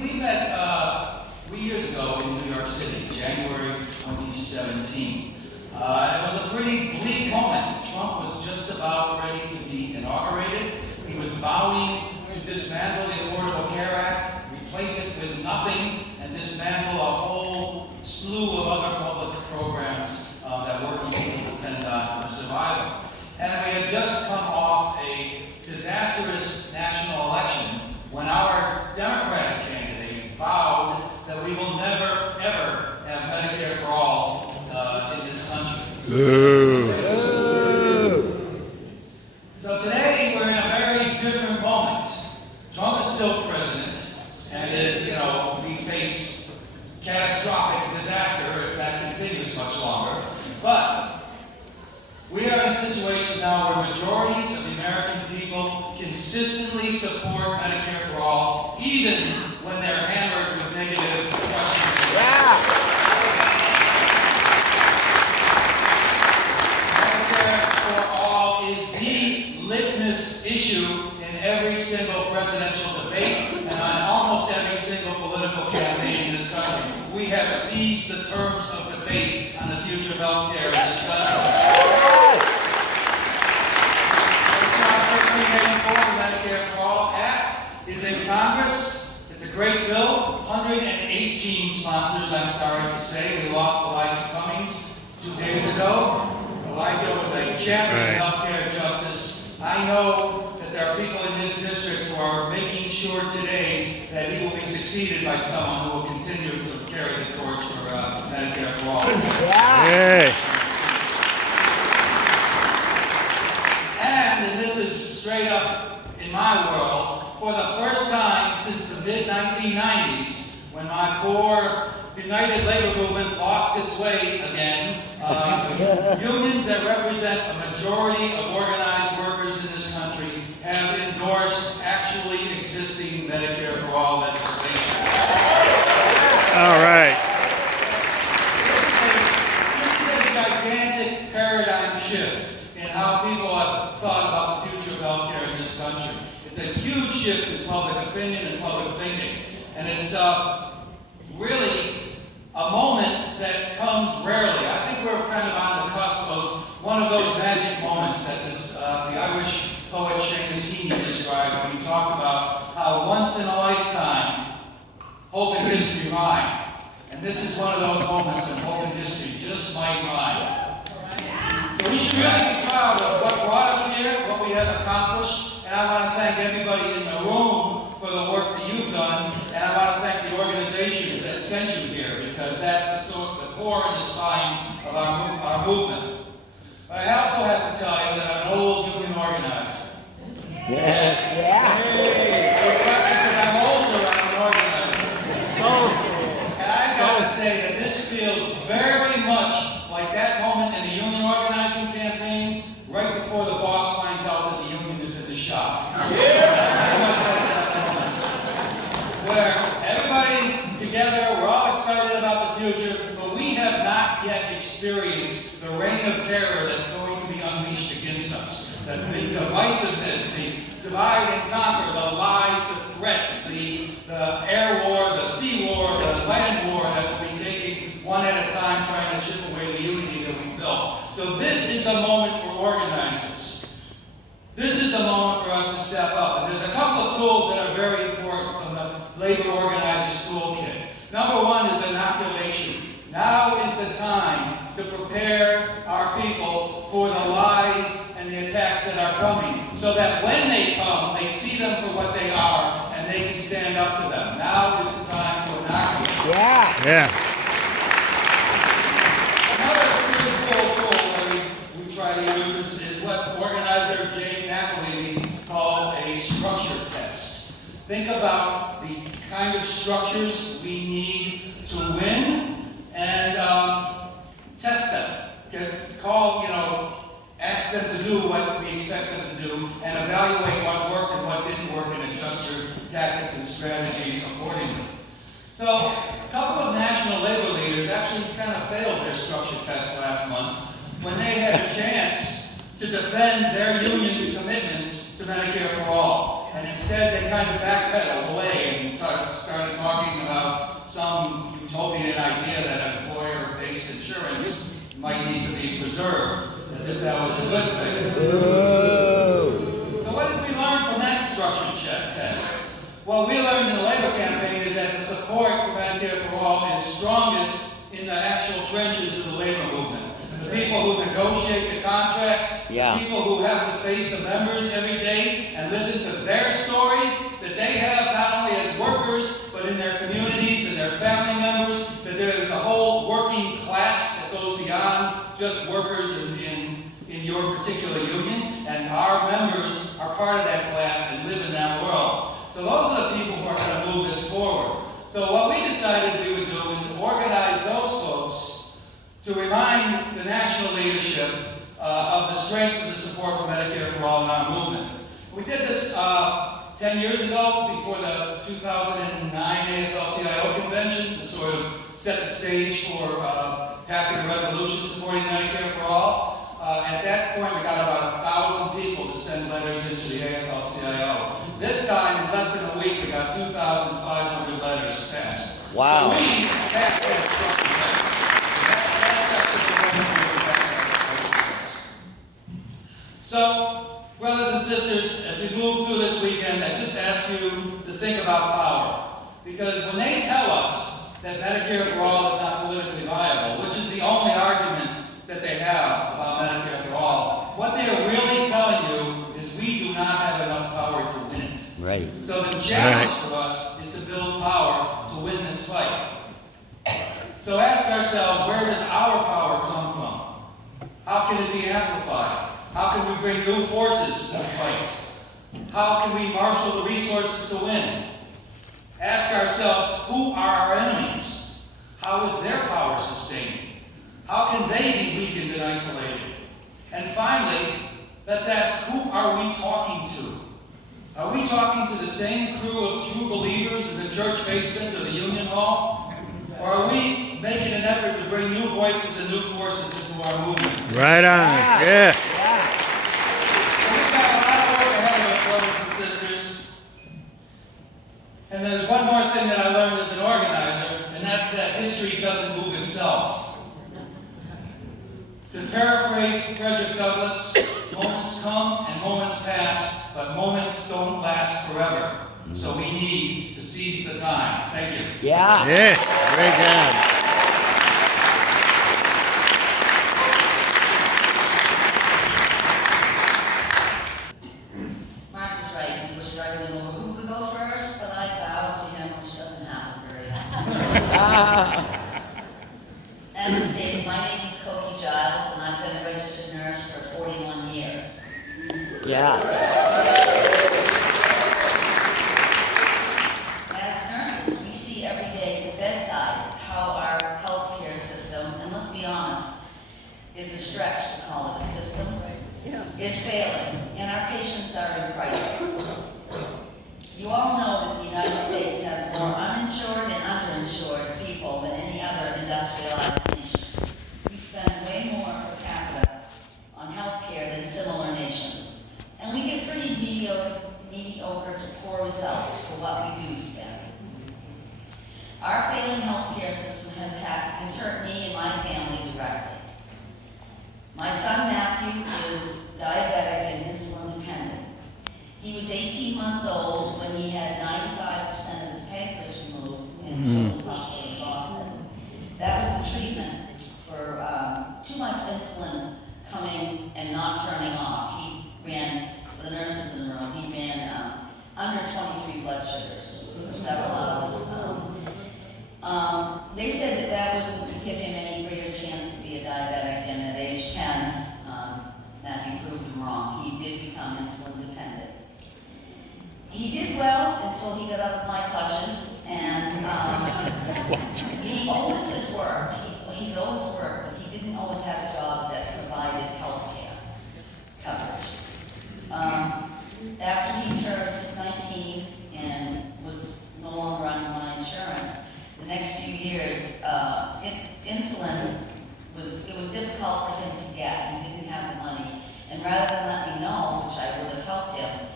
we met 3 years ago in New York City, January 2017. It was a pretty bleak moment. Trump was just about ready to be inaugurated. He was vowing to dismantle the Affordable Care Act, replace it with nothing, and dismantle a whole slew of other public programs that working people depend on for survival. And we had just come off a disastrous national election when our Democratic candidate vowed that we will never, ever have Medicare for all in this country. So today we're in a very different moment. Trump is still president, and is, we face catastrophic disaster if that continues much longer. But we are in a situation now where majorities of the American people consistently support Medicare for all, even when they're hammered with negative questions. Yeah. Medicare for all is the litmus issue in every single presidential debate and on almost every single political campaign in this country. We have seized the terms of debate on the future of health care in this country. The Medicare for All Act is in Congress. It's a great bill. 118 sponsors, I'm sorry to say. We lost Elijah Cummings 2 days ago. Elijah was a champion of healthcare justice. I know that there are people in his district who are making sure today that he will be succeeded by someone who will continue to carry the torch for Medicare for All. Yeah. And this is straight up in my world, for the first time since the mid-1990s, when my poor United Labor Movement lost its way again, unions that represent a majority of organized workers in this country have endorsed actually existing Medicare for all legislation. All right. This is a gigantic paradigm shift in how people have thought about the future of healthcare in this country. It's a huge shift in public opinion and public thinking. And it's really a moment that comes rarely. I think we're kind of on the cusp of one of those magic moments that the Irish poet Seamus Heaney described when he talked about how once in a lifetime hope and history rhyme. And this is one of those moments when hope and history just might rhyme. So we should really be proud of what brought us here, what we have accomplished, and I want to thank everybody in the room for the work that you've done, and I want to thank the organizations that sent you here, because that's the core and the spine of our movement. But I also have to tell you that I'm an old union organizer. Yeah. Because I'm older, I'm an organizer. And I've got to say that this feels very much like that moment in the union organizing campaign, right before the boss finds out that the union is in the shop. Where everybody's together, we're all excited about the future, but we have not yet experienced the reign of terror that's going to be unleashed against us. The divisiveness, the divide and conquer, the lies, the threats, the air war, the sea war, the land war that we'll be taking one at a time, trying to chip away the unity that we built. So this is the moment for organizers. This is the moment for us to step up. And there's a couple of tools that are very important from the Labor Organizers Toolkit. Number one is inoculation. Now is the time to prepare our people for the lies and the attacks that are coming, so that when they come, they see them for what they are, and they can stand up to them. Now is the time to inoculate. Yeah. Another pretty cool tool that we try to use is what organizer Jane McAlevey calls a structure test. Think about the kind of structures we need to win and test them. Ask them to do what we expect them to do and evaluate what worked and what didn't work and adjust your tactics and strategies accordingly. So a couple of national labor leaders actually kind of failed their structure test last month when they had a chance to defend their union's commitments to Medicare for all. And instead they kind of backpedaled away and started talking preserved, as if that was a good thing. Ooh. So what did we learn from that structured check test? What we learned in the labor campaign is that the support for Medicare for All is strongest in the actual trenches of the labor movement. The people who negotiate the contracts, Yeah. the people who have to face the members every day and listen to their stories that they have not only as workers, but in their communities and their family members, that there is a whole working class that goes beyond just workers in your particular union, and our members are part of that class and live in that world. So those are the people who are going to move this forward. So what we decided we would do is organize those folks to remind the national leadership of the strength of the support for Medicare for All in our movement. We did this 10 years ago before the 2009 AFL-CIO convention to sort of set the stage for passing a resolution supporting Medicare for All. At that point, we got about 1,000 people to send letters into the AFL-CIO. This time, in less than a week, we got 2,500 letters passed. Wow. So we passed that structure test. So, brothers and sisters, as we move through this weekend, I just ask you to think about power. Because when they tell us that Medicare for All is not politically viable, which is the only argument that they have about Medicare for All, what they are really telling you is we do not have enough power to win it. Right. So the challenge for us is to build power to win this fight. So ask ourselves, where does our power come from? How can it be amplified? How can we bring new forces to the fight? How can we marshal the resources to win? Ask ourselves, who are our enemies? How is their power sustained? How can they be weakened and isolated? And finally, let's ask, who are we talking to? Are we talking to the same crew of true believers in the church basement or the union hall? Or are we making an effort to bring new voices and new forces into our movement? Right on. Yeah. So we've got a lot of work ahead of us, brothers and sisters. And there's one more thing that I learned as an organizer, and that's that history doesn't move itself. To paraphrase Frederick Douglass, moments come and moments pass, but moments don't last forever. So we need to seize the time. Thank you. Yeah. Yeah. Great job. Mark is right. We were struggling over who would go first, but I bowed to him, which doesn't happen very often. As stated, my name is Cokie Giles, and I've been a registered nurse for 41 years. Yeah. As nurses, we see every day at the bedside how our healthcare system, and let's be honest, it's a stretch to call it a system, is failing, and our patients are in crisis. You all know that the United States has more uninsured and underinsured people than any other industrialized nation. We spend way more per capita on healthcare than similar nations. And we get pretty mediocre to poor results for what we do spend. Our failing healthcare system has hurt me and my family directly. My son Matthew is diabetic and insulin dependent. He was 18 months old when he had 95% of his pancreas removed in Children's Hospital in Boston. That was the treatment for too much insulin coming and not turning off. He ran, for the nurses in the room, he ran under 23 blood sugars for several hours. They said that wouldn't give him any greater chance to be a diabetic, and at age 10, Matthew proved him wrong. He did become insulin dependent. He did well until he got out of my clutches, and he always has worked. He's always worked, but he didn't always have jobs that provided health care coverage. After he turned 19 and was no longer on my insurance, the next few years, insulin it was difficult for him to get. He didn't have the money, and rather than let me know, which I would have helped him,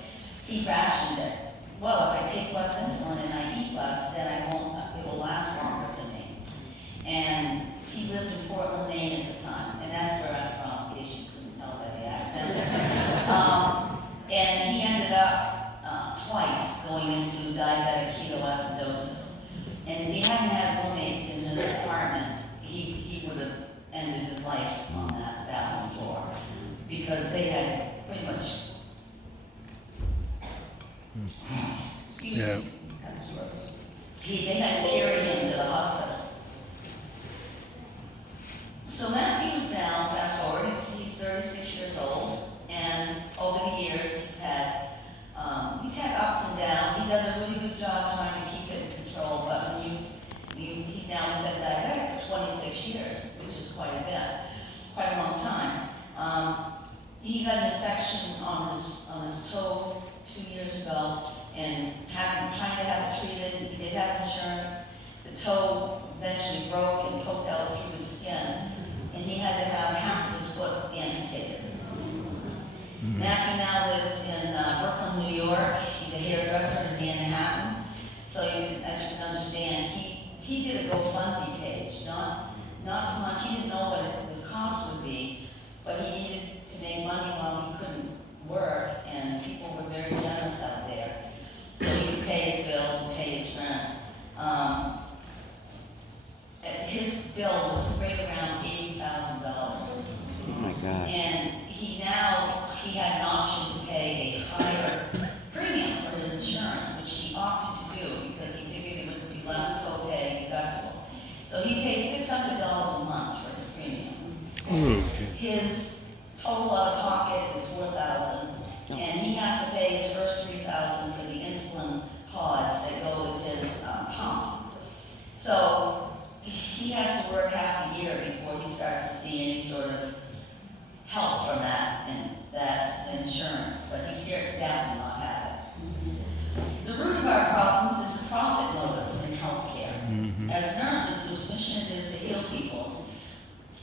he rationed it. Well, if I take less insulin and I eat less, then it will last longer for me. And he lived in Portland, Maine at the time, and that's where I'm from. diabetic ketoacidosis. And if he hadn't had roommates in his apartment, he would have ended his life on that bathroom floor. Because they had pretty much, excuse Yeah. me, that's gross. They had to carry him to the hospital. So Matthew's now, fast forward, he's 36 years old, and over the years he's had ups and downs. He does a really good job trying to keep it in control, but when he's now been diabetic for 26 years, which is quite a long time. He had an infection on his toe 2 years ago, and trying to have it treated. He did have insurance. The toe eventually broke and poked out through his skin, and he had to have half of his foot amputated. Matthew now lives in Brooklyn, New York. He's a hairdresser in Manhattan. So as you can understand, he did a GoFundMe page. Not so much, he didn't know what his cost would be, but he needed to make money while he couldn't work, and people were very generous out there. So he could pay his bills and pay his rent. His bill was right around $80,000. Oh my God. And he had an option to pay a higher premium for his insurance, which he opted to do because he figured it would be less co-pay deductible. So he pays $600 a month for his premium. Okay. His total out of pocket is $4,000, and he has to pay his first $3,000 for the insulin pods that go with his pump. So he has to work half a year before he starts to see any sort of help from that insurance, but he's scared to death to not have it. The root of our problems is the profit motive in healthcare. As nurses whose mission it is to heal people,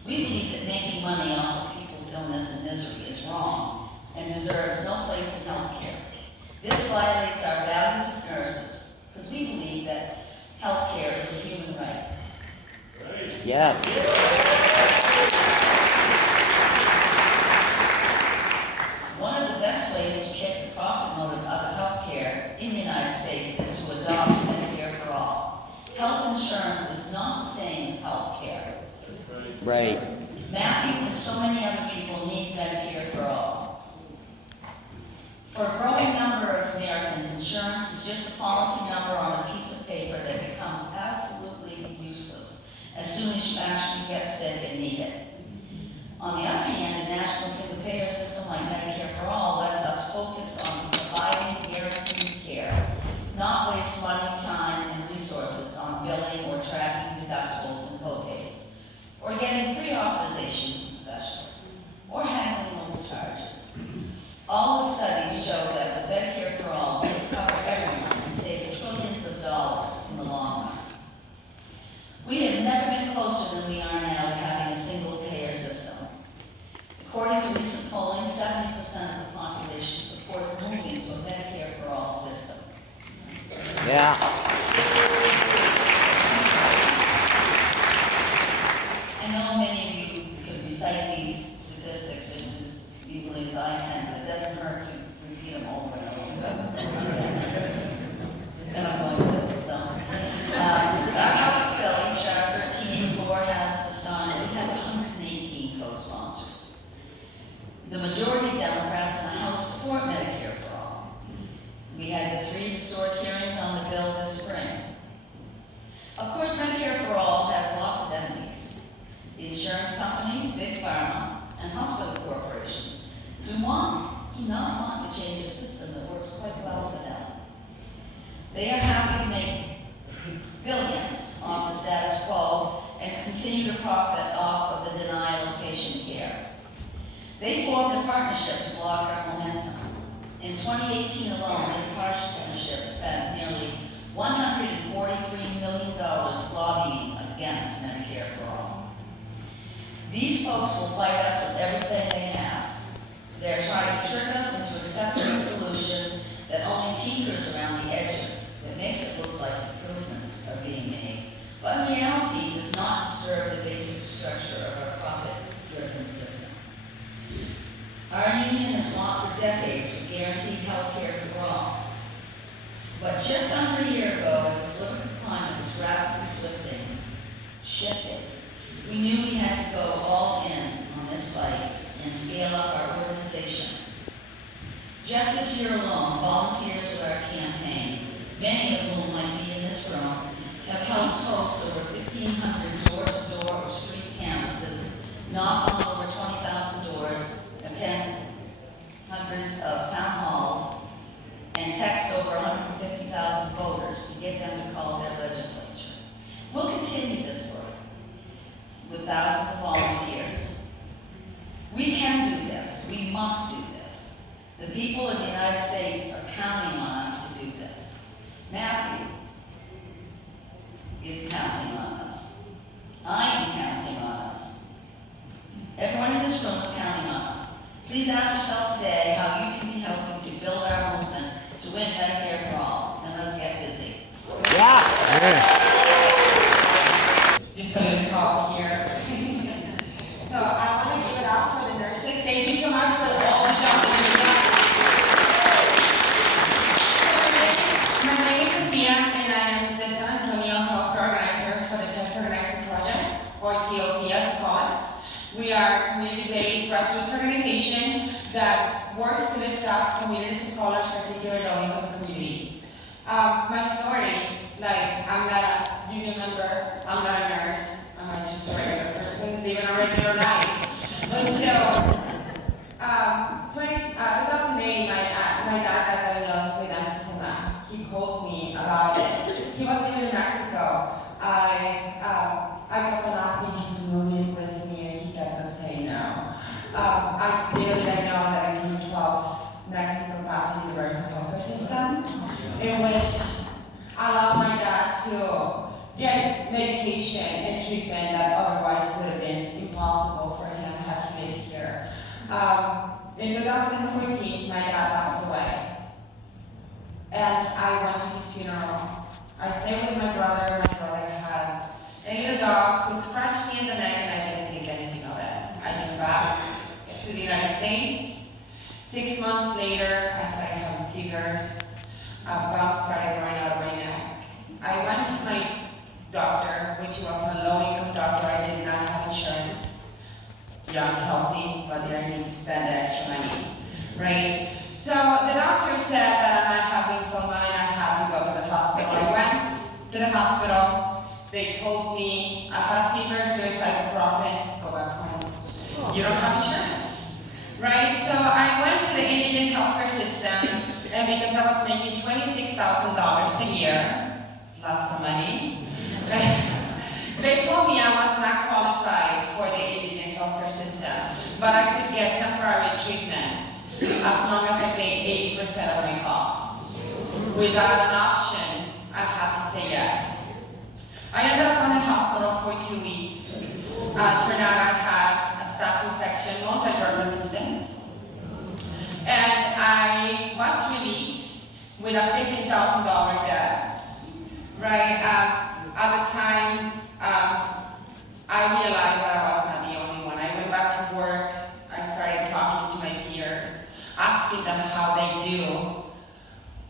we believe that making money off of people's illness and misery is wrong and deserves no place in healthcare. This violates our values as nurses because we believe that healthcare is a human right. Yes. One of the best ways to kick the profit motive out of healthcare in the United States is to adopt Medicare for all. Health insurance is not the same as healthcare. Right. Matthew and so many other people need Medicare for all. For a growing number of Americans, insurance is just a policy number on a piece of paper that becomes absolutely useless as soon as you actually get sick and need it. On the other hand, a national single-payer system like Medicare for All lets us focus on providing guaranteed care, not waste money, time, and resources on billing or tracking deductibles and co-pays, or getting pre-authorization from specialists, or handling overcharges. All the studies show that the Medicare for All will cover everyone and save trillions of dollars in the long run. We have never been closer than we are now to having a single-payer system. According to recent polling, 70% of the population supports moving to a Medicare for All system. Yeah. I know many of you could recite these statistics just as easily as I can, but it doesn't hurt to repeat them over and over. And I'm going to. So, our House bill, H.R. 1384, has 118 co-sponsors. The majority Democrats in the House support Medicare for All. We had the 3 historic hearings on the bill this spring. Of course, Medicare for All has lots of enemies. The insurance companies, big pharma, and hospital corporations do not want to change a system that works quite well for them. They are happy to make billions off the status quo and continue to profit off of the denial of patient care. They formed a partnership to block our momentum. In 2018 alone, this partnership spent nearly $143 million lobbying against Medicare for All. These folks will fight us with everything they have. They're trying to trick us into accepting a solution that only tinkers around the edges, that makes it look like improvements are being made, but in reality does not disturb the basic structure of our profit-driven system. Our union has fought for decades for guaranteed health care for all. But just under shifted. We knew we had to go all in on this fight and scale up our organization. Just this year alone, volunteers with our campaign, many of whom might be in this room, have helped host over 1,500 door-to-door or street canvases, knock on over 20,000 doors, attend hundreds of town halls, and text over 150,000 voters to get them to call their legislature. We'll continue this work with thousands of volunteers. We can do this. We must do this. The people of the United States are counting on us to do this. Matthew is counting on us. I am counting on us. Everyone in this room is counting on us. Please ask yourself today how you can be helping to build our movement to win Medicare for all. And let's get busy. Yeah. Just put it in top here. So I want to give it up for the nurses. Thank you so much for all the job that you've done. My name is Sophia, and I am the San Antonio Healthcare Organizer for the Test Organizing Project, or TOP as we call it. We are a community-based grassroots organization that works to lift up communities of color, particularly low-income communities. My story, I'm not a union member, I'm not a nurse, I'm just a regular person living a regular life. Until 2008, my dad got diagnosed with emphysema. He called me about it. He was living in Mexico. I kept on asking him to move in with me, and he kept on saying no. Little did I know that in 2012, Mexico passed the universal healthcare system, in which allowed my dad to get medication and treatment that otherwise would have been impossible for him had he lived here. In 2014, my dad passed away, and I went to his funeral. I stayed with my brother. My brother had a little dog who scratched me in the neck, and I didn't think anything of it. I came back to the United States. 6 months later, I started having fevers. Bumps started growing out of my neck. I went to my doctor, which was a low-income doctor. I did not have insurance. Young, healthy, but didn't need to spend the extra money, right? So the doctor said that I might have lymphoma and I had to go to the hospital. I went to the hospital. They told me I had fever, here's ibuprofen, go back home. You don't have insurance, right? So I went to the Indian healthcare system, and because I was making $26,000 a year, lost some money, they told me I was not qualified for the Indian healthcare system, but I could get temporary treatment as long as I paid 80% of my costs. Without an option, I had to say yes. I ended up in the hospital for 2 weeks. Turned out I had a staph infection, multi-drug resistant. And I was released with a $15,000 debt, right? At the time, I realized that I was not the only one. I went back to work. I started talking to my peers, asking them how they do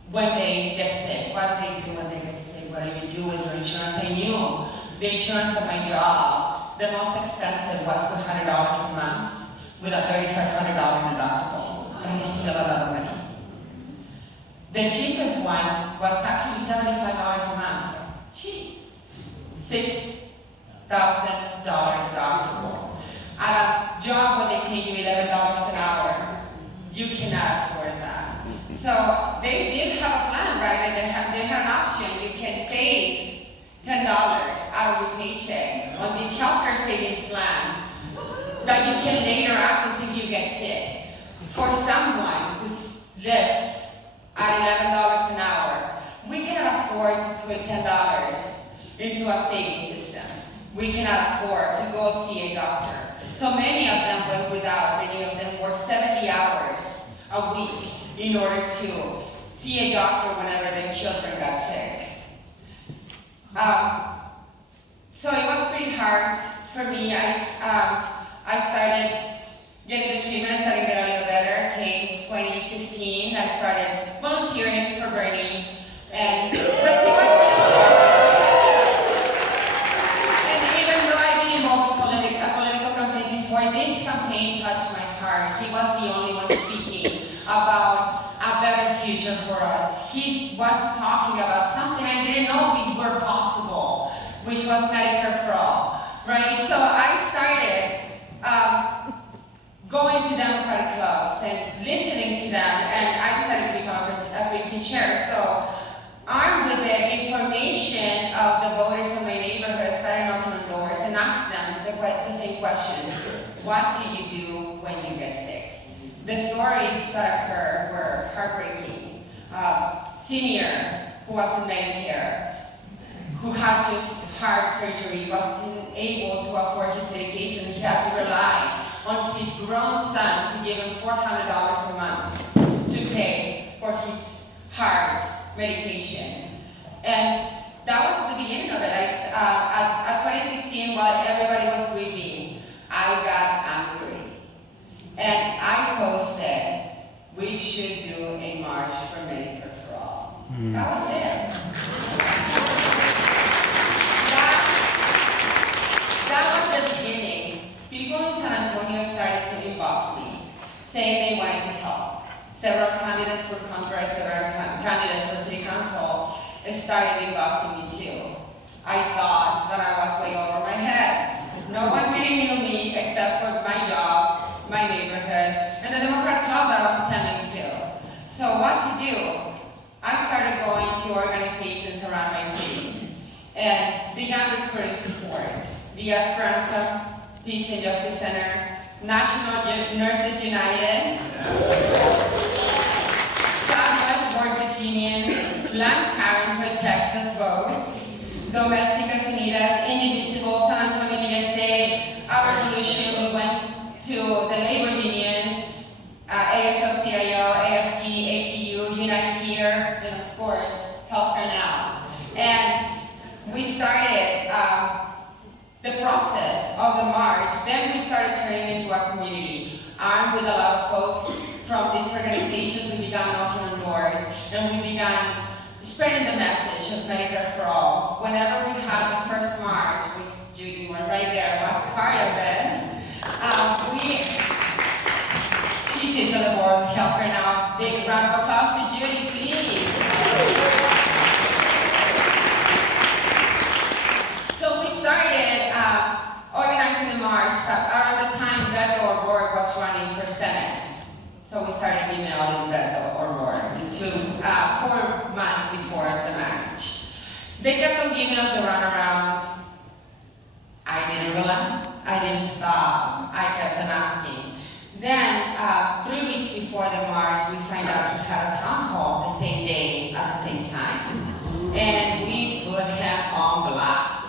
when they get sick. What do they do when they get sick? What do you do with your insurance? I knew the insurance of my job, the most expensive was $200 a month with a $3,500 deductible. That is still a lot of money. The cheapest one was actually $75 a month. Cheap. $6,000 deductible. At a job where they pay you $11 an hour, you cannot afford that. So they did have a plan, right? Like they had an option. You can save $10 out of your paycheck on this healthcare savings plan that you can later access if you get sick. For someone who lives at $11 an hour, we cannot afford to put $10 into a savings system. We cannot afford to go see a doctor. So many of them went without. Many of them worked 70 hours a week in order to see a doctor whenever their children got sick. So it was pretty hard for me. I started getting the treatment. I started getting a little better. Came 2015. I started volunteering for Bernie, and even which was Medicare for All, right? So I started going to Democratic clubs and listening to them, and I decided to become a precinct chair. So armed with the information of the voters in my neighborhood, I started knocking on doors and asked them the same question: what do you do when you get sick? The stories that I heard were heartbreaking. Senior who was in Medicare, who had just heart surgery, wasn't able to afford his medication. He had to rely on his grown son to give him $400 a month to pay for his heart medication. And that was the beginning of it. At 2016, while everybody was grieving, I got angry. And I posted, we should do a march for Medicare for All. That was it. That was the beginning. People in San Antonio started to inbox me, saying they wanted to help. Several candidates for Congress, several candidates for City Council started inboxing me too. I thought that I was way over my head. No one really knew me except for my job, my neighborhood, and the Democratic club that I was attending to. So what to do? I started going to organizations around my city and began recruiting support. The Esperanza Peace and Justice Center, National Nurses United, Southwest Workers Union, Planned Parenthood Texas Votes, Domésticas Unidas, Indivisible, San Antonio DSA, Our Revolution. We went to the labor unions, AFL-CIO, AFT, ATU, Unite Here, and of course, Healthcare Now. And we started the process of the march. Then we started turning into a community. Armed with a lot of folks from these organizations, we began knocking on doors, and we began spreading the message of Medicare for All. Whenever we had the first march, which Judy was right there, was part of it, she sits on the board of Healthcare Now. Big round of applause to Judy, please. So we started organizing the march around the time Beto O'Rourke was running for Senate. So we started emailing Beto O'Rourke 4 months before the march. They kept on giving us the runaround. I didn't run, I didn't stop, I kept on asking. Then, 3 weeks before the march, we find out he had a town hall the same day at the same time. And we put him on blast.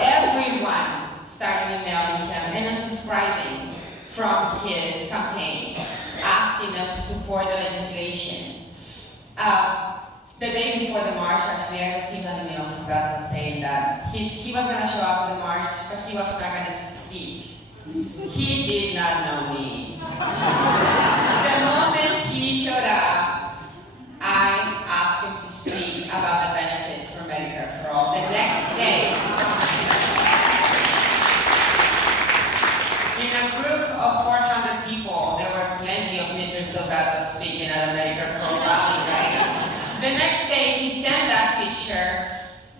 Everyone started emailing him and unsubscribing from his campaign, asking them to support the legislation. The day before the march, actually, I received an email from Beto saying that he was going to show up to the march, but he was not going to speak. He did not know me. The moment he showed up, I asked him to speak about the benefits for Medicare for All. The next day, in a group of 400 people, there were plenty of pictures of Beto speaking at a Medicare for All rally, right? The next day, he sent that picture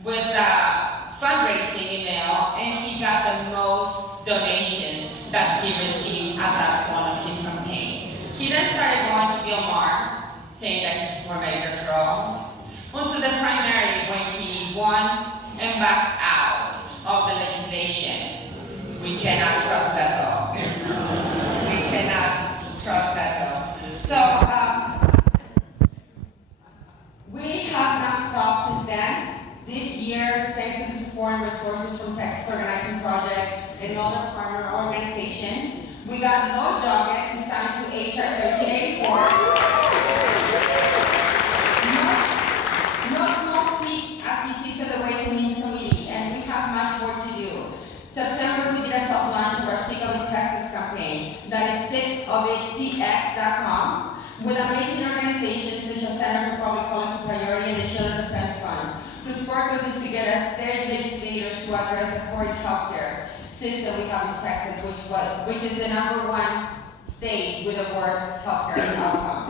with a fundraising email, and he got the most donations that he received at that point of his campaign. He then started going to Bill Maher, saying that he's for Medicare for All, until the primary when he won and backed out of the legislation. We cannot trust Beto. We cannot trust Beto. So, we have not stopped since then. This year, thanks to the support and resources from Texas Organizing Project and other partner organizations, we got no docket to sign to HR 1384. No small feat as he sits at the Ways and Means Committee, and we have much work to do. September, we did a soft launch of our Sick of It Texas campaign, that is sickofittx.com, with amazing organizations such as Center for Public Policy Priority and the Children Defense Fund, whose purpose is to get us state legislators to address the horrid healthcare system we have in Texas, which is the #1 state with the worst healthcare outcome.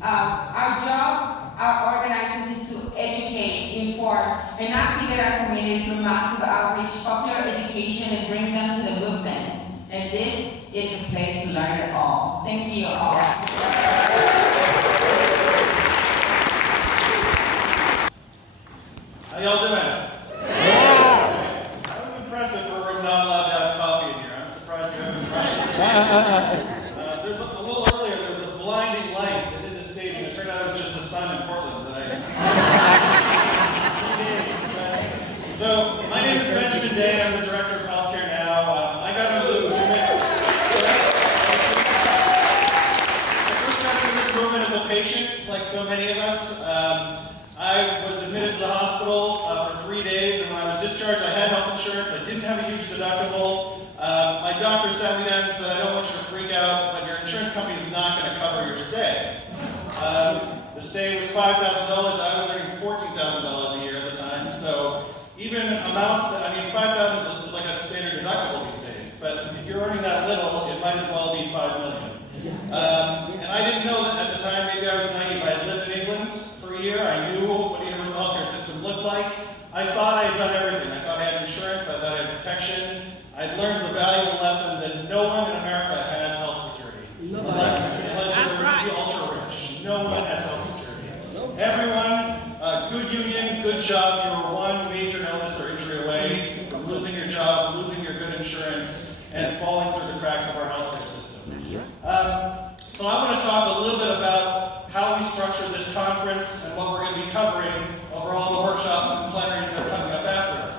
Our job, our organizers, is to educate, inform, inform, and activate our community through massive outreach, popular education, and bring them to the movement. And this is the place to learn it all. Thank you all. How y'all doing? That was impressive for a room not allowed to have coffee in here. I'm surprised you haven't rushed this. There's a little earlier, there was a blinding light that hit the stage, and it turned out it was just the sun in Portland that So, my name is Benjamin Day. I'm the director of healthcare now. I got into this movement. I first got into this movement as a patient, like so many of us. I was admitted to the hospital for 3 days, and when I was discharged, I had health insurance. I didn't have a huge deductible. My doctor sat me down and said, I don't want you to freak out, but your insurance company is not going to cover your stay. The stay was $5,000. I was earning $14,000 a year at the time. So even amounts that, $5,000 is like a standard deductible these days. But if you're earning that little, it might as well be $5 million. And I didn't know that at the time. Maybe I was naive. I had lived in England for a year. I knew what the universal healthcare system looked like. I thought I had done everything. I thought I had insurance. I thought I had protection. I'd learned the valuable lesson that no one in America has health security. Unless you're really ultra rich. No one has health security. Everyone, good union, good job. You're one major illness or injury away from losing your job, losing your good insurance, and falling through the cracks of our healthcare system. So I want to talk a little bit about how we structure this conference and what we're going to be covering over all the workshops and plenaries that are coming up after us.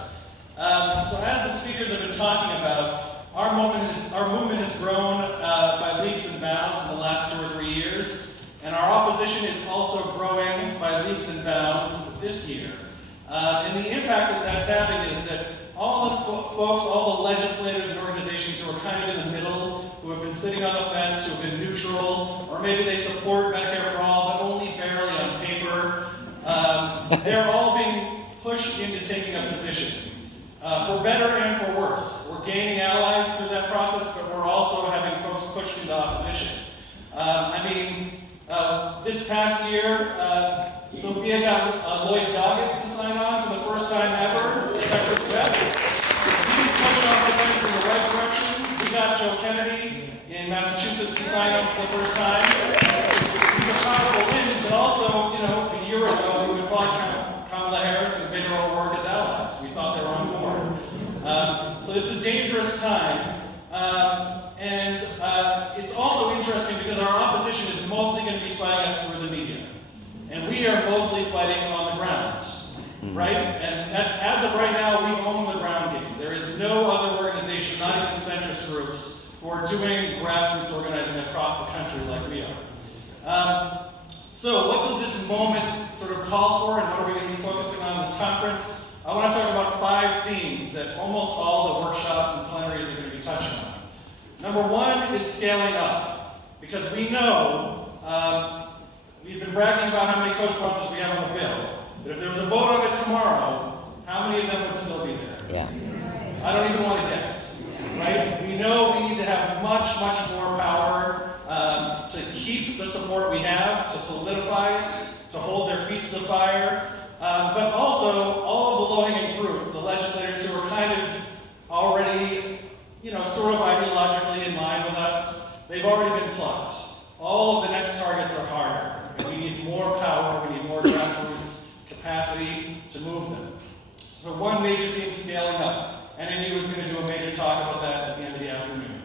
So as the speakers have been talking about, our movement has grown by leaps and bounds in the last 2 or 3 years, and our opposition is also growing by leaps and bounds this year. And the impact that that's having is that all the folks, all the legislators and organizations who are kind of in the middle, who have been sitting on the fence, who have been neutral, or maybe they support Medicare for all, but only barely on paper, they're all being pushed into taking a position. For better and for worse. We're gaining allies through that process, but we're also having folks pushed into opposition. This past year, Sophia got Lloyd Doggett to sign on for the first time ever, the Texas Rep. He's pushing off the fence in the right direction. We got Joe Kennedy in Massachusetts to sign on for the first time. He's a powerful win, but also, a year ago, we would call Kamala Harris and Beto O'Rourke as allies. We thought they were on board. So it's a dangerous time. And it's also interesting because our opposition is mostly going to be fighting us through the media. And we are mostly fighting on the ground, right? And as of right now, we own the ground game. There is no other organization, not even centrist groups, who are doing grassroots organizing across the country like we are. So what does this moment sort of call for, and what are we going to be focusing on in this conference? I want to talk about 5 themes that almost all the workshops and plenaries are going to be touching on. Number 1 is scaling up, because we know, we've been bragging about how many co-sponsors we have on the bill, but if there was a vote on it tomorrow, how many of them would still be there? Yeah. I don't even want to guess, right? We know we need to have much, much more power to keep the support we have, to solidify it, to hold their feet to the fire, but also all of the low-hanging fruit, the legislators who are kind of already, sort of ideologically in line with us, they've already been plucked. All of the next targets are harder. And we need more power, we need more grassroots capacity to move them. So one major theme, scaling up. And NNU was going to do a major talk about that at the end of the afternoon.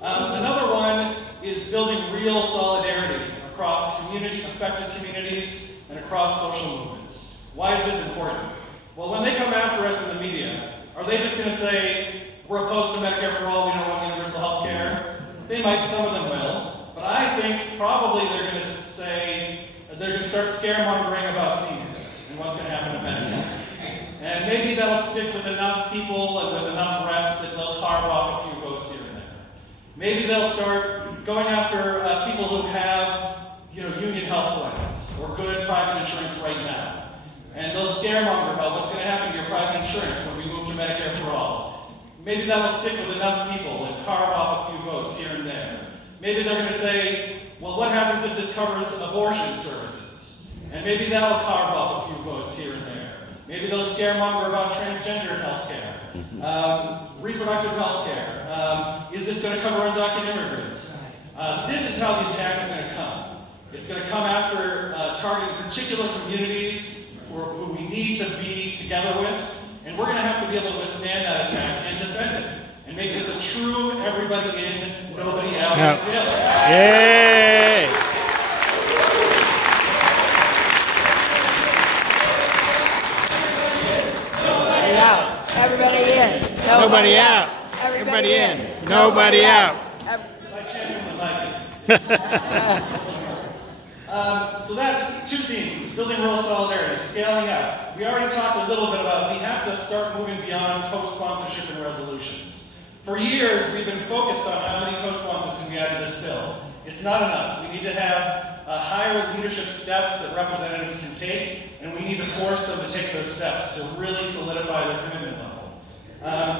Another one is building real solidarity across affected communities and across social movements. Why is this important? Well, when they come after us in the media, are they just going to say, we're opposed to Medicare for all, we don't want universal health care? They might, some of them will. But I think probably they're going to say, they're going to start scaremongering about seniors and what's going to happen to Medicare. And maybe that'll stick with enough people and with enough reps that they'll carve off a few votes here and there. Maybe they'll start going after people who have, union health plans or good private insurance right now. And they'll scaremonger about what's going to happen to your private insurance when we move to Medicare for all. Maybe that'll stick with enough people and carve off a few votes here and there. Maybe they're going to say, well, what happens if this covers abortion services? And maybe that'll carve off a few votes here and there. Maybe they'll scaremonger about transgender health care, reproductive health care. Is this going to cover undocumented immigrants? This is how the attack is going to come. It's going to come after targeting particular communities who we need to be together with, and we're going to have to be able to withstand that attack and defend it, and make this a true everybody in, nobody out bill. Yay! Nobody out. Everybody in. Nobody out. Everybody in. Nobody out. I champion would like it. So that's two themes: building rural solidarity, scaling up. We already talked a little bit about we have to start moving beyond co-sponsorship and resolutions. For years, we've been focused on how many co-sponsors can we add to this bill. It's not enough. We need to have higher leadership steps that representatives can take, and we need to force them to take those steps to really solidify their commitment level.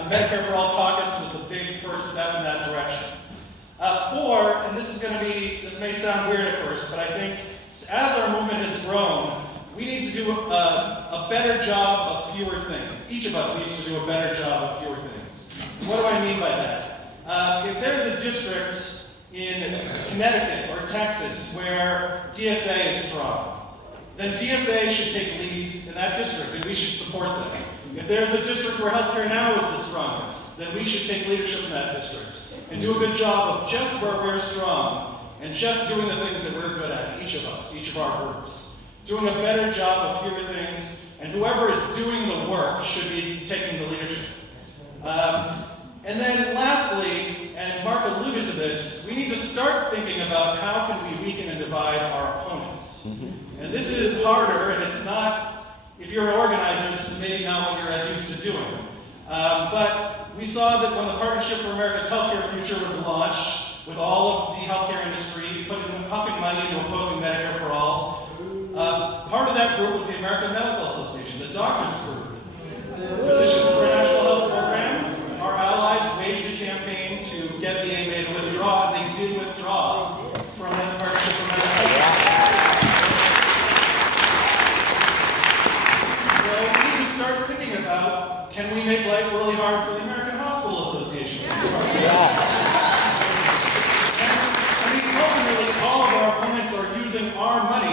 Medicare for All caucus was the big first step in that direction. Four, and this may sound weird at first, but I think as our movement has grown, we need to do a better job of fewer things. Each of us needs to do a better job of fewer things. What do I mean by that? If there's a district in Connecticut or Texas where DSA is strong, then DSA should take lead in that district, and we should support them. If there's a district where Healthcare Now is the strongest, then we should take leadership in that district and do a good job of just where we're strong and just doing the things that we're good at, each of us, each of our groups. Doing a better job of fewer things, and whoever is doing the work should be taking the leadership. And then lastly, and Mark alluded to this, we need to start thinking about how can we weaken and divide our opponents. And this is harder, and it's not, if you're an organizer, this is maybe not what you're as used to doing. But we saw that when the Partnership for America's Healthcare Future was launched, with all of the healthcare industry pumping money into opposing Medicare for All, part of that group was the American Medical Association, the doctors group. Physicians for a National Health Program, our allies waged a campaign to get the AMA to withdraw, and they did withdraw from that Partnership for America's Healthcare. So we need to start thinking about, can we make life really hard for the